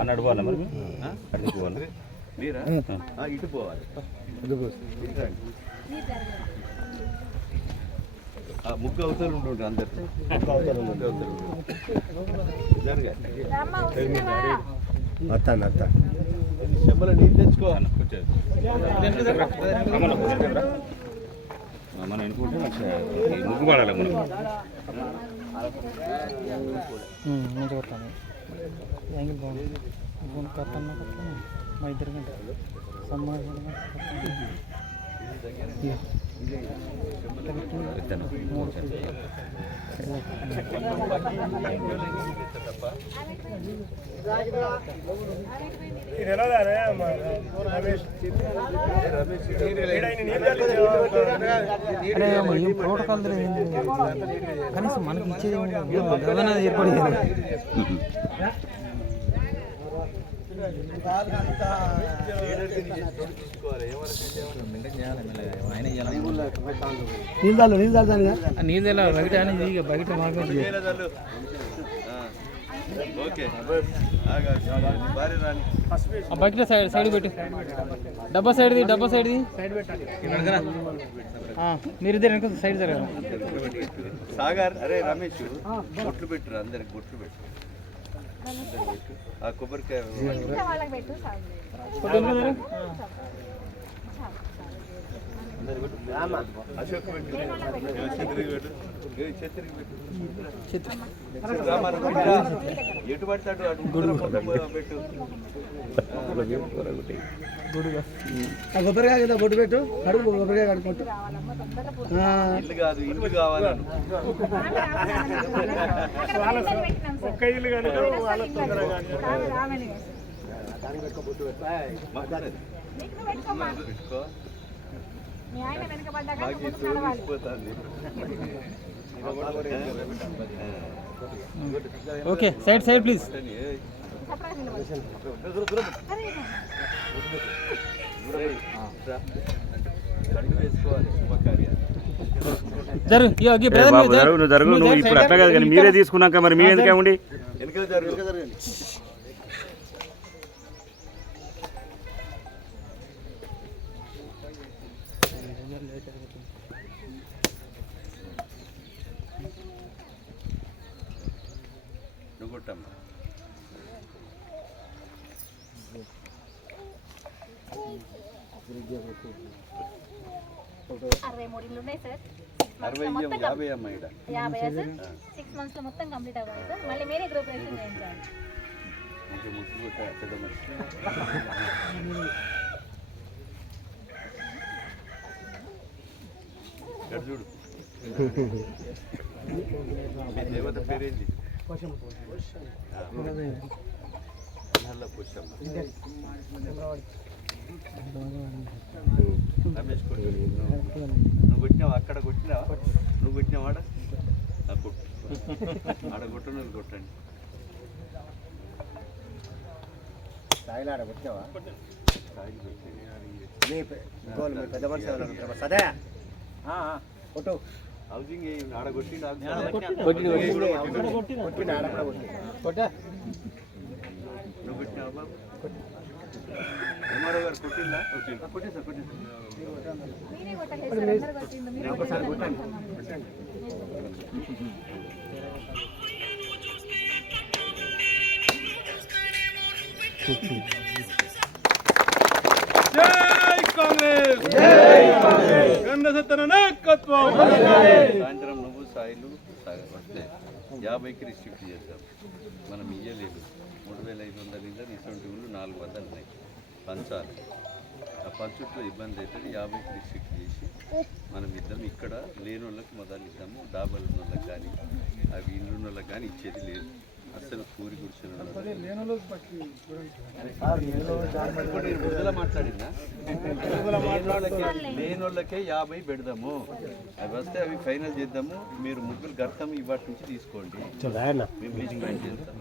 అన్నాడు పోవాలా మరి అక్కడికి పోవాలి మీరా ఇటు పోవాలి ముగ్గు అవతలు ఉంటుండ్రు అందరు ముగ్గు అవతలు వస్తాను చెంబల నీళ్ళు తెచ్చుకో మనం ఎన్నుకుంటే ముగ్గు పడాలి మనం మంచిగా వస్తాను యాంగిల్ బాగుంది కత్తన్న కట్ట మా ఇద్దరు గంటలు సమాధానం ప్రోటోకాల్ కనీసం మనకి ఇచ్చేది ఏర్పడేది నీళ్ళు బయట అనేది బయట బయట సైడ్ పెట్టి డబ్బా సైడ్ది మీరిద్దరు వెనక సైడ్ జరగదు సాగర్ అరే రమేష్ బొట్లు పెట్టరు అందరికి బొట్లు పెట్టు ఆ కొబ్బరికాయ అశోక్ ఎటు పడతాడు పెట్టు కొబ్బరికాయ కదా బొట్టు పెట్టు అడుగు కొబ్బరికాయ కడుకుంటూ ఇల్లు కాదు ఇల్లు కావాలను ఒక్క ఇల్లు కనుక వాళ్ళ తొందరగా పెట్టుకో ఓకే సైడ్ ప్లీజ్ నువ్వు ఇప్పుడు అట్లా కాదు కానీ మీరే తీసుకున్నాక మరి మీ ఎందుకే ఉండి కొట్టమ్మా 63 ఇల్లు ఉన్నాయి సార్. 50 అమ్మా ఇక్కడ 50 సార్. 6 మంత్స్ లో మొత్తం కంప్లీట్ అవ్వాలి సార్. మళ్ళీ మీరే గ్రూప్ రేషన్ చేయించాలి. ఓకే ముక్కు కొట్ట పెద్ద మనిషి చూడు దేవత పేరేంటి నల్ల పుష్పమ్మ రమేష్ కొట్టు నువ్వు కొట్టినావా అక్కడ కొట్టినావా నువ్వు కొట్టినావాడ కొట్టు ఆడ కొట్టు నువ్వు కొట్టండి సాయిలు ఆడ కొట్టినావా పెద్ద మనిషి సదే కొట్టు హౌసింగ్ ఆడ కొట్టి నువ్వు కొట్టినావా బాబు ఎంఆర్ఓ గారు కొట్టిందా కొట్టేసా మీరే కొట్టాలి సార్. అందరూ కొట్టిండు. మీరు ఒకసారి కొట్టండి. జై కాంగ్రెస్ జై కాంగ్రెస్ గండసత్తన నాయకత్వం సాయంత్రం నువ్వు సాయిలు వస్తే 50కి రిస్ట్రిక్ట్ చేద్దాం. మనం ఇయ్యలేదు 3500 ఇంకా ఇటువంటి ఊళ్ళు 400 ఉన్నాయి పంచాలి. ఆ పంచుట్లో ఇబ్బంది అవుతుంది. 50కి రిస్ట్రిక్ట్ చేసి మనం ఇద్దాం. ఇక్కడ లేని వాళ్ళకి మొదలు ఇద్దాము. డాబాలు ఉన్న వాళ్ళకి కానీ అవి ఇల్లు ఉన్న వాళ్ళకి కానీ ఇచ్చేది లేదు. అసలు పూరి కూర్చొని మాట్లాడిందా లేని వాళ్ళకే 50 పెడదాము. అవి వస్తే అవి ఫైనల్ చేద్దాము. మీరు ముగ్గురు గర్తం ఇవాటి నుంచి తీసుకోండి. మేము లిస్ట్ చేస్తాం.